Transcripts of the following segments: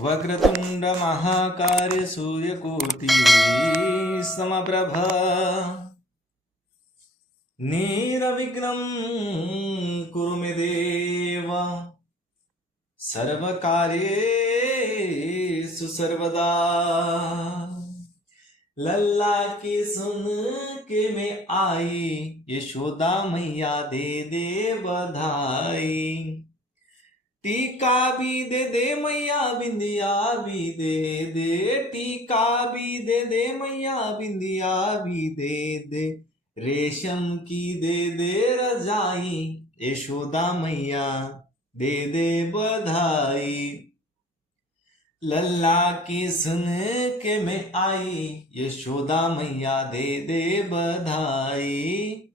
वक्रतुंड महाकाय सूर्यकोटि समप्रभ निर्विघ्नं कुरु मे देव सर्वकार्येषु सर्वदा। लल्ला की सुन के मैं आई, यशोदा मैया दे दे बधाई। टीका भी दे दे मैया बिंदिया भी दे दे, टीका भी दे दे मैया बिंदिया भी दे दे, रेशम की दे दे रजाई, यशोदा मैया दे दे बधाई। लल्ला की सुन के मैं आई, यशोदा मैया दे दे बधाई।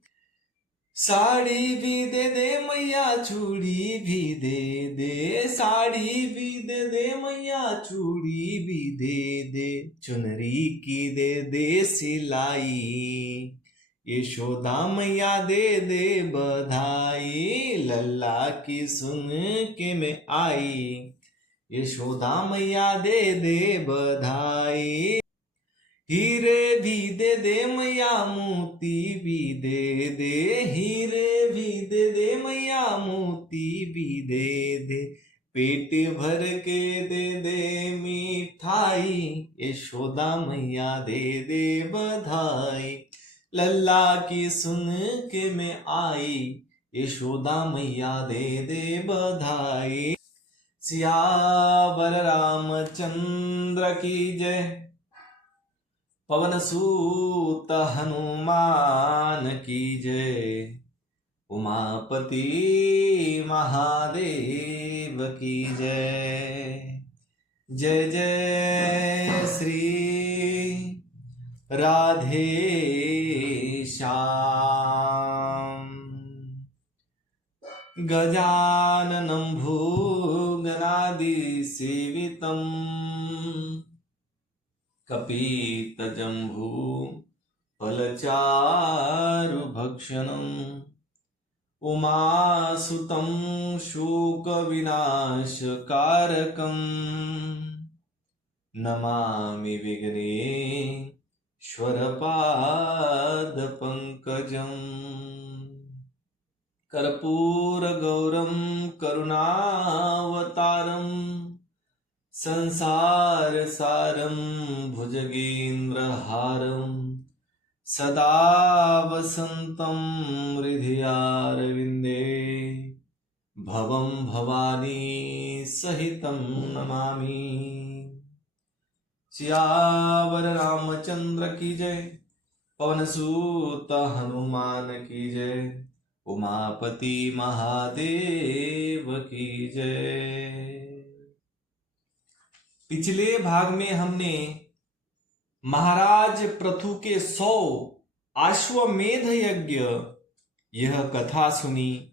साड़ी भी दे दे मैया चूड़ी भी दे दे, साड़ी भी दे दे मैया चूड़ी भी दे दे, चुनरी की दे दे सिलाई, यशोदा मैया दे दे बधाई। लल्ला की सुन के मैं आई, यशोदा मैया दे दे बधाई। हीरे भी दे दे मैया मोती भी दे दे, हीरे भी दे दे मैया मोती भी दे दे, पेट भर के दे दे मिठाई, यशोदा मैया दे दे बधाई। लल्ला की सुन के मैं आई, यशोदा मैया दे दे बधाई। सियावर रामचंद्र की जय, पवन सूत हनुमान की जय, उमापति महादेव की जय। जय जय श्री राधे श्याम। गजाननं भूगणादिसेवितम् कपितजम्बू फलचारुभक्षणम् उमासुतं शोकविनाशकारकम् नमामि विघ्नेश्वरपादपङ्कजम्। कर्पूरगौरं करुणावतारम् संसारसारं भुजगेन्द्रहारं सदा वसन्तं हृदयारविन्दे भवं भवानी सहितं नमामि। सियावर रामचंद्र की जय, पवन सूत हनुमान की जय, उमापति महादेव की जय। पिछले भाग में हमने महाराज पृथु के 100 अश्वमेध यज्ञ यह कथा सुनी।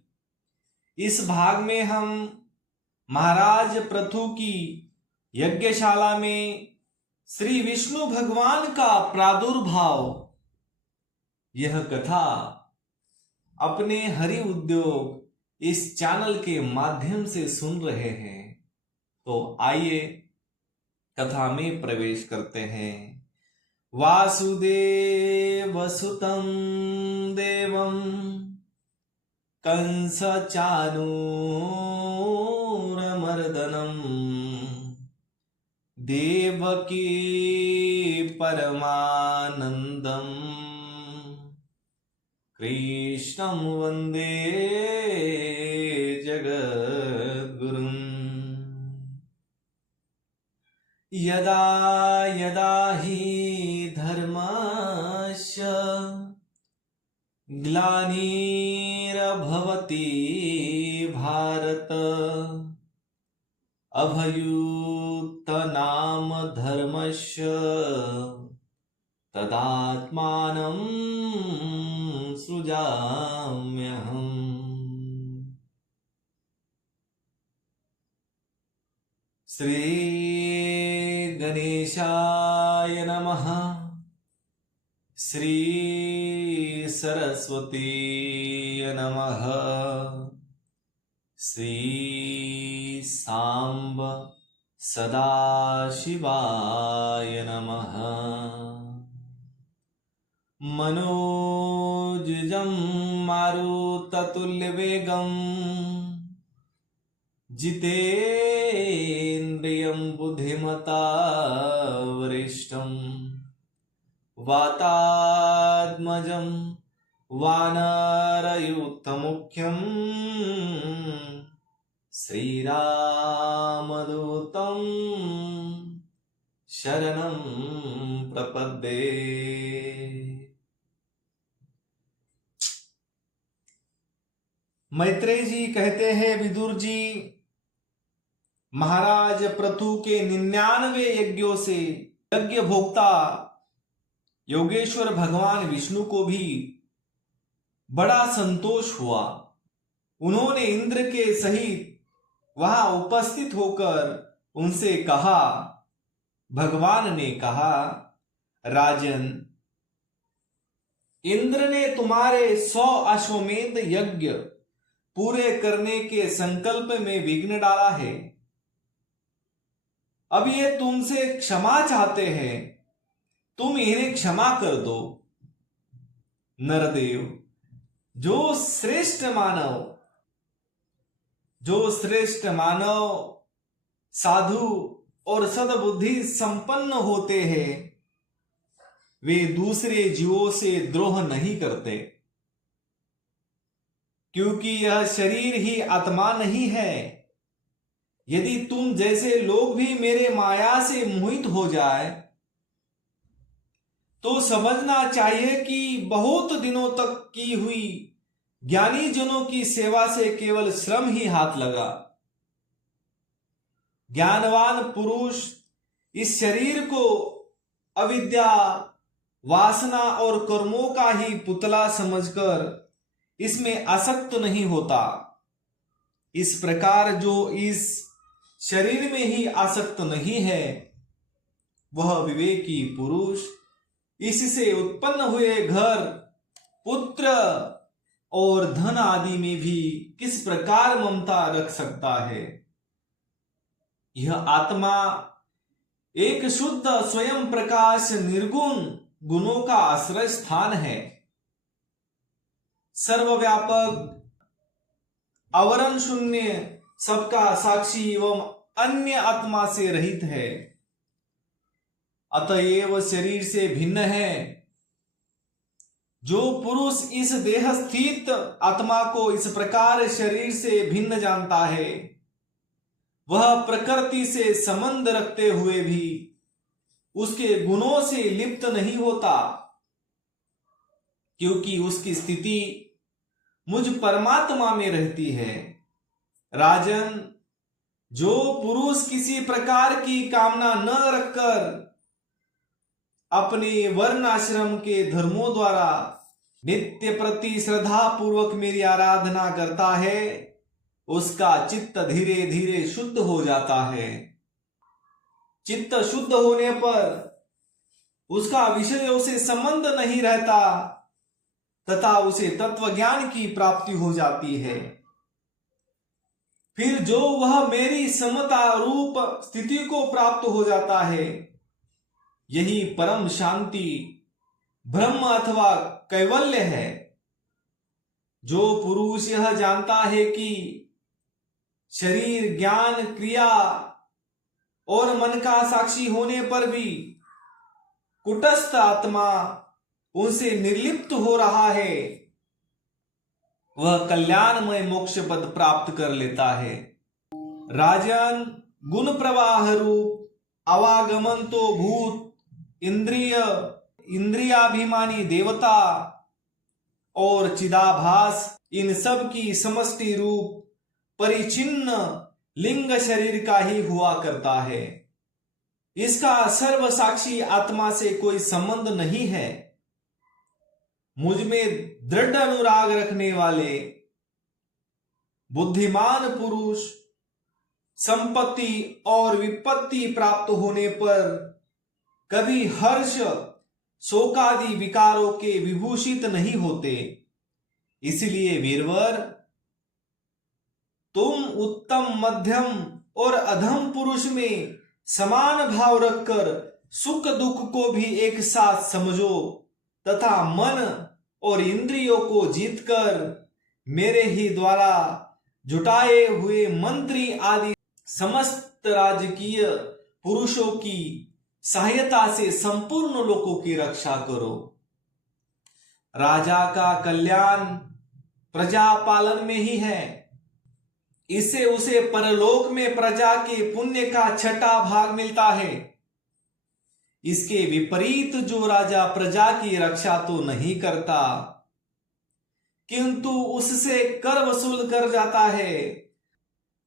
इस भाग में हम महाराज पृथु की यज्ञशाला में श्री विष्णु भगवान का प्रादुर्भाव यह कथा अपने हरि उद्योग इस चैनल के माध्यम से सुन रहे हैं। तो आइए कथा में प्रवेश करते हैं। वासुदेव सुतं देवं कंस चाणूरमर्दनम् देवकी परमानंदम् कृष्णं वन्दे जगद्गुरुम्। यदा यदा हि धर्मस्य ग्लानिर्भवति भारत अभयुत्थानं धर्मस्य तदात्मानं सृजाम्यहम्। श्री गणेशाय नमः। श्री सरस्वती नमः। श्री सांब सदाशिवाय नमः। मनोजं मारुततुल्यवेगं जितेन्द्रियं बुद्धिमता वरिष्ठं वातात्मजं वानरयूथमुख्यं श्रीरामदूतं शरणं प्रपद्ये। मैत्रेय जी कहते हैं, विदुर जी, महाराज पृथु के 99 यज्ञों से यज्ञ भोक्ता योगेश्वर भगवान विष्णु को भी बड़ा संतोष हुआ। उन्होंने इंद्र के सहित वहां उपस्थित होकर उनसे कहा, भगवान ने कहा, राजन, इंद्र ने तुम्हारे 100 अश्वमेध यज्ञ पूरे करने के संकल्प में विघ्न डाला है। अब ये तुमसे क्षमा चाहते हैं, तुम इन्हें क्षमा कर दो। नरदेव, जो श्रेष्ठ मानव साधु और सद्बुद्धि संपन्न होते हैं, वे दूसरे जीवों से द्रोह नहीं करते, क्योंकि यह शरीर ही आत्मा नहीं है। यदि तुम जैसे लोग भी मेरे माया से मोहित हो जाए तो समझना चाहिए कि बहुत दिनों तक की हुई ज्ञानी जनों की सेवा से केवल श्रम ही हाथ लगा। ज्ञानवान पुरुष इस शरीर को अविद्या, वासना और कर्मों का ही पुतला समझकर इसमें आसक्त नहीं होता। इस प्रकार जो इस शरीर में ही आसक्त नहीं है, वह विवेकी पुरुष इससे उत्पन्न हुए घर, पुत्र और धन आदि में भी किस प्रकार ममता रख सकता है। यह आत्मा एक शुद्ध स्वयं प्रकाश निर्गुण गुणों का आश्रय स्थान है। सर्वव्यापक, आवरण शून्य, सबका साक्षी एवं अन्य आत्मा से रहित है। अतएव शरीर से भिन्न है। जो पुरुष इस देह स्थित आत्मा को इस प्रकार शरीर से भिन्न जानता है, वह प्रकृति से संबंध रखते हुए भी उसके गुणों से लिप्त नहीं होता, क्योंकि उसकी स्थिति मुझ परमात्मा में रहती है। राजन, जो पुरुष किसी प्रकार की कामना न रखकर अपने वर्ण आश्रम के धर्मों द्वारा नित्य प्रति श्रद्धा पूर्वक मेरी आराधना करता है, उसका चित्त धीरे धीरे शुद्ध हो जाता है। चित्त शुद्ध होने पर उसका विषयों से संबंध नहीं रहता तथा उसे तत्व ज्ञान की प्राप्ति हो जाती है। फिर जो वह मेरी समता रूप स्थिति को प्राप्त हो जाता है, यही परम शांति, ब्रह्म अथवा कैवल्य है। जो पुरुष यह जानता है कि शरीर, ज्ञान, क्रिया और मन का साक्षी होने पर भी कुटस्थ आत्मा उनसे निर्लिप्त हो रहा है, वह कल्याणमय मोक्ष पद प्राप्त कर लेता है। राजन, गुण प्रवाह रूप आवागमन तो भूत, इंद्रियाभिमानी देवता और चिदाभास, इन सब की समष्टि रूप परिचिन्न लिंग शरीर का ही हुआ करता है। इसका सर्व साक्षी आत्मा से कोई संबंध नहीं है। मुझ में दृढ़ अनुराग रखने वाले बुद्धिमान पुरुष संपत्ति और विपत्ति प्राप्त होने पर कभी हर्ष, शोकादि विकारों के विभूषित नहीं होते। इसलिए वीरवर, तुम उत्तम, मध्यम और अधम पुरुष में समान भाव रखकर सुख दुख को भी एक साथ समझो तथा मन और इंद्रियों को जीतकर मेरे ही द्वारा जुटाए हुए मंत्री आदि समस्त राजकीय पुरुषों की सहायता से संपूर्ण लोकों की रक्षा करो। राजा का कल्याण प्रजा पालन में ही है, इससे उसे परलोक में प्रजा के पुण्य का 6वां भाग मिलता है। इसके विपरीत जो राजा प्रजा की रक्षा तो नहीं करता किंतु उससे कर वसूल कर जाता है,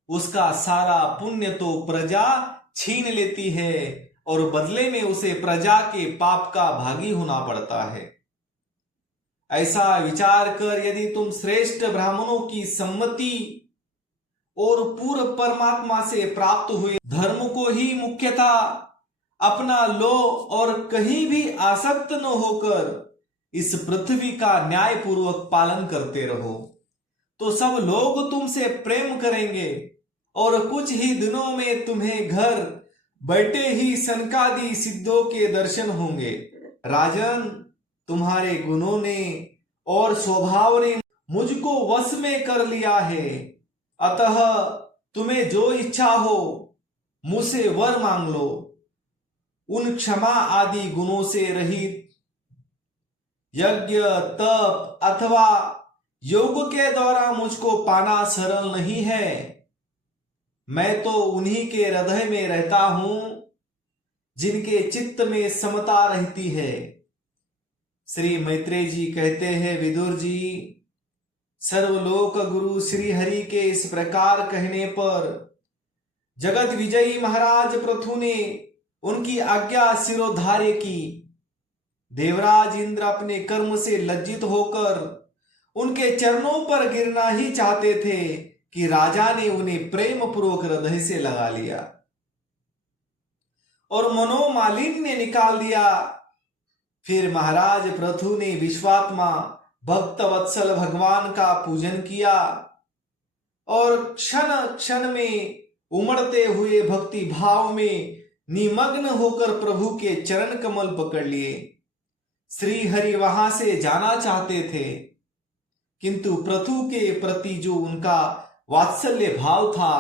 उसका सारा पुण्य तो प्रजा छीन लेती है और बदले में उसे प्रजा के पाप का भागी होना पड़ता है। ऐसा विचार कर यदि तुम श्रेष्ठ ब्राह्मणों की सम्मति और पूर्व परमात्मा से प्राप्त हुए धर्म को ही मुख्यता अपना लो और कहीं भी आसक्त न होकर इस पृथ्वी का न्याय पूर्वक पालन करते रहो, तो सब लोग तुमसे प्रेम करेंगे और कुछ ही दिनों में तुम्हें घर बैठे ही सनकादि सिद्धों के दर्शन होंगे। राजन, तुम्हारे गुणों ने और स्वभाव ने मुझको वश में कर लिया है, अतः तुम्हें जो इच्छा हो मुझसे वर मांग लो। उन क्षमा आदि गुणों से रहित यज्ञ तप अथवा योग के द्वारा मुझको पाना सरल नहीं है। मैं तो उन्हीं के हृदय में रहता हूं जिनके चित्त में समता रहती है। श्री मैत्रेय जी कहते हैं, विदुर जी, सर्वलोक गुरु श्री हरि के इस प्रकार कहने पर जगत विजयी महाराज पृथु ने उनकी आज्ञा सिरोधार्य की। देवराज इंद्र अपने कर्म से लज्जित होकर उनके चरणों पर गिरना ही चाहते थे कि राजा ने उन्हें प्रेम पूर्वक हृदय से लगा लिया और मनोमालिन्य निकाल दिया। फिर महाराज पृथु ने विश्वात्मा भक्त वत्सल भगवान का पूजन किया और क्षण क्षण में उमड़ते हुए भक्ति भाव में निमग्न होकर प्रभु के चरण कमल पकड़ लिए। श्री हरि वहां से जाना चाहते थे किंतु पृथु के प्रति जो उनका वात्सल्य भाव था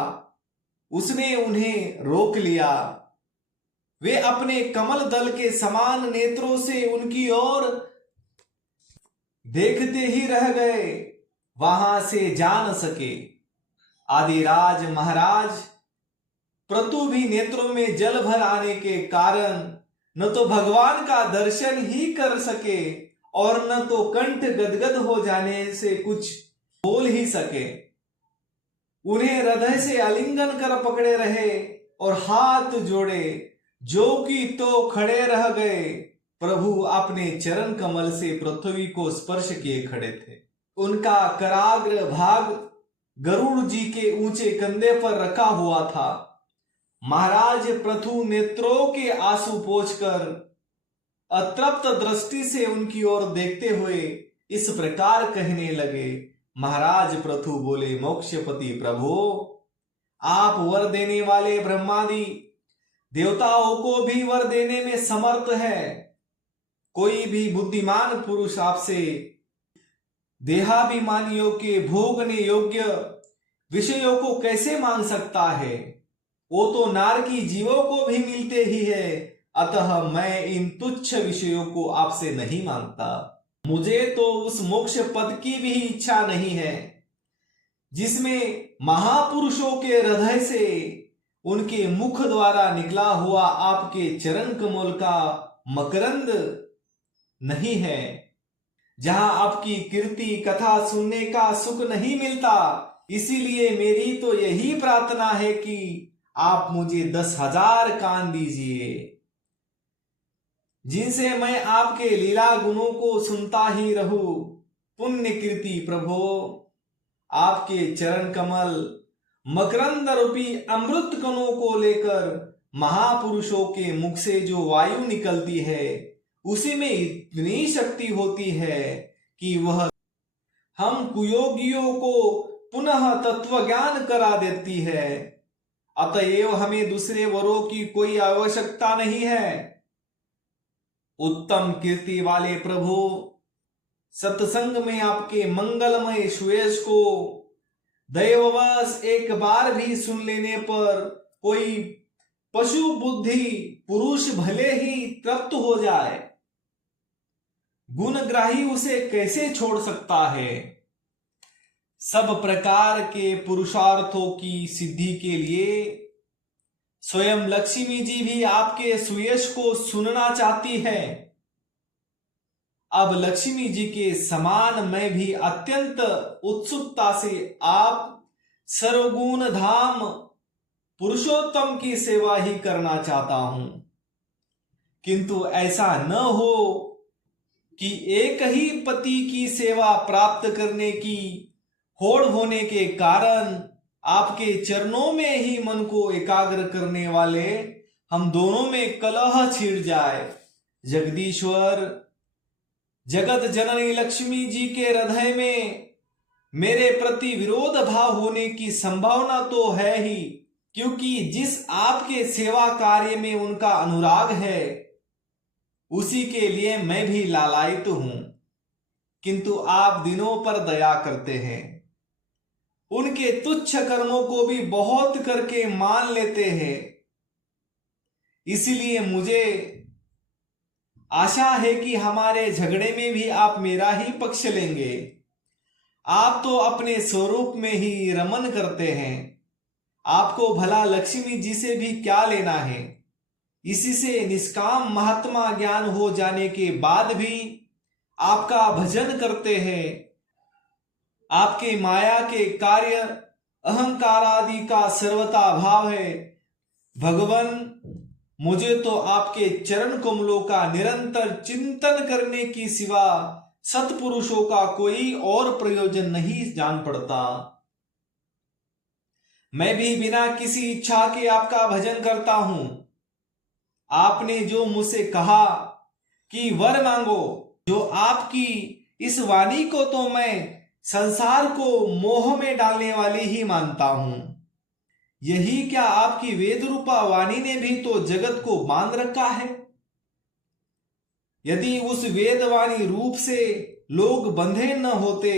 उसने उन्हें रोक लिया। वे अपने कमल दल के समान नेत्रों से उनकी ओर देखते ही रह गए, वहां से जा न सके। आदिराज महाराज पृथु भी नेत्रों में जल भर आने के कारण न तो भगवान का दर्शन ही कर सके और न तो कंठ गदगद हो जाने से कुछ बोल ही सके। उन्हें हृदय से आलिंगन कर पकड़े रहे और हाथ जोड़े जो कि तो खड़े रह गए। प्रभु अपने चरण कमल से पृथ्वी को स्पर्श किए खड़े थे। उनका कराग्र भाग गरुड़ जी के ऊंचे कंधे पर रखा हुआ था। महाराज पृथु नेत्रों के आंसू पोंछकर अतृप्त दृष्टि से उनकी ओर देखते हुए इस प्रकार कहने लगे। महाराज पृथु बोले, मोक्षपति प्रभु, आप वर देने वाले ब्रह्मादि देवताओं को भी वर देने में समर्थ है। कोई भी बुद्धिमान पुरुष आपसे देहाभिमानियों के भोगने योग्य विषयों को कैसे मांग सकता है? वो तो नारकी जीवों को भी मिलते ही है। अतः मैं इन तुच्छ विषयों को आपसे नहीं मांगता। मुझे तो उस मोक्ष पद की भी इच्छा नहीं है जिसमें महापुरुषों के हृदय से उनके मुख द्वारा निकला हुआ आपके चरण कमल का मकरंद नहीं है, जहां आपकी कीर्ति कथा सुनने का सुख नहीं मिलता। इसीलिए मेरी तो यही प्रार्थना है कि आप मुझे 10,000 कान दीजिए जिनसे मैं आपके लीला गुणों को सुनता ही रहूं। पुण्य कीर्ति प्रभो, आपके चरण कमल मकरंद रूपी अमृत कणों को लेकर महापुरुषों के मुख से जो वायु निकलती है उसी में इतनी शक्ति होती है कि वह हम कुयोगियों को पुनः तत्व ज्ञान करा देती है। अतएव हमें दूसरे वरों की कोई आवश्यकता नहीं है। उत्तम कीर्ति वाले प्रभु, सत्संग में आपके मंगलमय सुयश को दैववश एक बार भी सुन लेने पर कोई पशु बुद्धि पुरुष भले ही तृप्त हो जाए, गुणग्राही उसे कैसे छोड़ सकता है। सब प्रकार के पुरुषार्थों की सिद्धि के लिए स्वयं लक्ष्मी जी भी आपके सुयश को सुनना चाहती है। अब लक्ष्मी जी के समान मैं भी अत्यंत उत्सुकता से आप सर्वगुण धाम पुरुषोत्तम की सेवा ही करना चाहता हूं, किंतु ऐसा न हो कि एक ही पति की सेवा प्राप्त करने की होड़ होने के कारण आपके चरणों में ही मन को एकाग्र करने वाले हम दोनों में कलह छिड़ जाए। जगदीश्वर, जगत जननी लक्ष्मी जी के हृदय में मेरे प्रति विरोध भाव होने की संभावना तो है ही, क्योंकि जिस आपके सेवा कार्य में उनका अनुराग है उसी के लिए मैं भी लालायित हूं, किंतु आप दिनों पर दया करते हैं, उनके तुच्छ कर्मों को भी बहुत करके मान लेते हैं। इसलिए मुझे आशा है कि हमारे झगड़े में भी आप मेरा ही पक्ष लेंगे। आप तो अपने स्वरूप में ही रमन करते हैं, आपको भला लक्ष्मी जी से भी क्या लेना है। इसी से निष्काम महात्मा ज्ञान हो जाने के बाद भी आपका भजन करते हैं। आपके माया के कार्य अहंकार आदि का सर्वथा भाव है। भगवान, मुझे तो आपके चरण कमलों का निरंतर चिंतन करने की सिवा सत्पुरुषों का कोई और प्रयोजन नहीं जान पड़ता। मैं भी बिना किसी इच्छा के आपका भजन करता हूं। आपने जो मुझसे कहा कि वर मांगो, जो आपकी इस वाणी को तो मैं संसार को मोह में डालने वाली ही मानता हूं। यही क्या आपकी वेद रूपा वाणी ने भी तो जगत को बांध रखा है। यदि उस वेदवाणी रूप से लोग बंधे न होते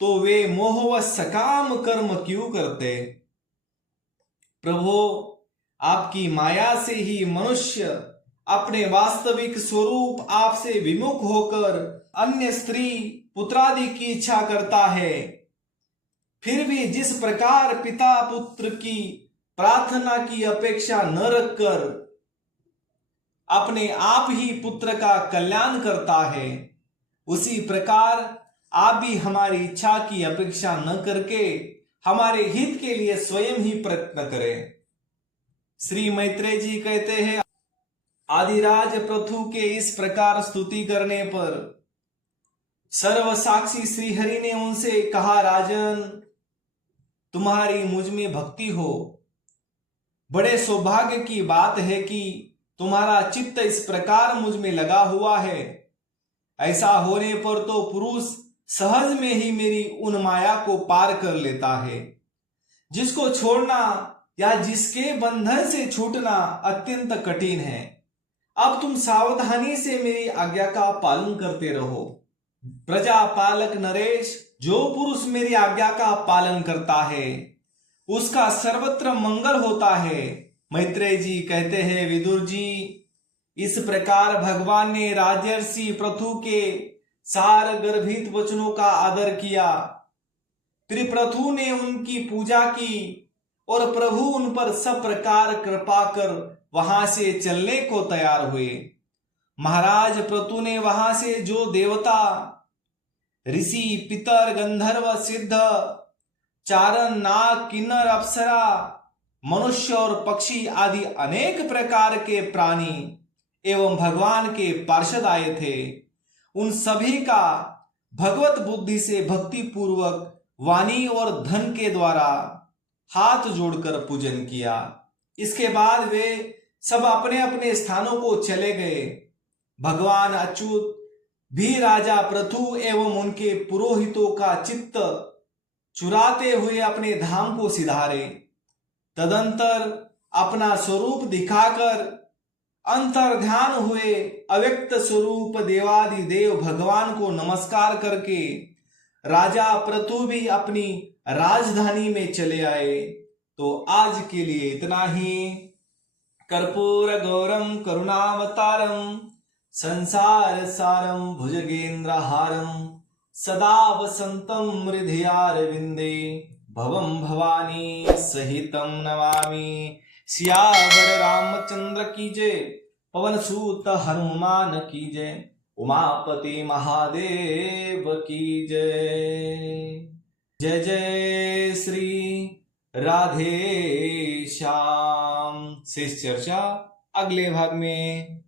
तो वे मोह व सकाम कर्म क्यों करते। प्रभो, आपकी माया से ही मनुष्य अपने वास्तविक स्वरूप आपसे विमुख होकर अन्य स्त्री पुत्रादि की इच्छा करता है। फिर भी जिस प्रकार पिता पुत्र की प्रार्थना की अपेक्षा न रखकर अपने आप ही पुत्र का कल्याण करता है, उसी प्रकार आप भी हमारी इच्छा की अपेक्षा न करके हमारे हित के लिए स्वयं ही प्रयत्न करें। श्री मैत्रेय जी कहते हैं, आदिराज पृथु के इस प्रकार स्तुति करने पर सर्व साक्षी श्रीहरि ने उनसे कहा, राजन, तुम्हारी मुझ में भक्ति हो। बड़े सौभाग्य की बात है कि तुम्हारा चित्त इस प्रकार मुझ में लगा हुआ है। ऐसा होने पर तो पुरुष सहज में ही मेरी उन माया को पार कर लेता है, जिसको छोड़ना या जिसके बंधन से छूटना अत्यंत कठिन है। अब तुम सावधानी से मेरी आज्ञा का पालन करते रहो। प्रजा पालक नरेश, जो पुरुष मेरी आज्ञा का पालन करता है उसका सर्वत्र मंगल होता है। मैत्रेय जी कहते हैं, विदुर जी, इस प्रकार भगवान ने राजर्षि पृथु के सार गर्भित वचनों का आदर किया। फिर पृथु ने उनकी पूजा की और प्रभु उन पर सब प्रकार कृपा कर वहां से चलने को तैयार हुए। महाराज पृथु ने वहां से जो देवता, ऋषि, पितर, गंधर्व, सिद्ध, चारण, नाग, किन्नर, अप्सरा, मनुष्य और पक्षी आदि अनेक प्रकार के प्राणी एवं भगवान के पार्षद आए थे, उन सभी का भगवत बुद्धि से भक्ति पूर्वक वाणी और धन के द्वारा हाथ जोड़कर पूजन किया। इसके बाद वे सब अपने अपने स्थानों को चले गए। भगवान अच्युत भी राजा पृथु एवं उनके पुरोहितों का चित्त चुराते हुए अपने धाम को सिधारे। तदंतर अपना स्वरूप दिखाकर अंतर ध्यान हुए अव्यक्त स्वरूप देवादि देव भगवान को नमस्कार करके राजा पृथु भी अपनी राजधानी में चले आए। तो आज के लिए इतना ही। कर्पूर गौरम करुणावतारम संसार सारम भुजगेन्द्रहारम सदा वसंतम हृदयारविंदे भवम भवानी सहितम नमामि। सियावर रामचंद्र की जय, पवन सूत हनुमान की जय, उमापति महादेव की जय। जय जय श्री राधे श्याम। शेष चर्चा अगले भाग में।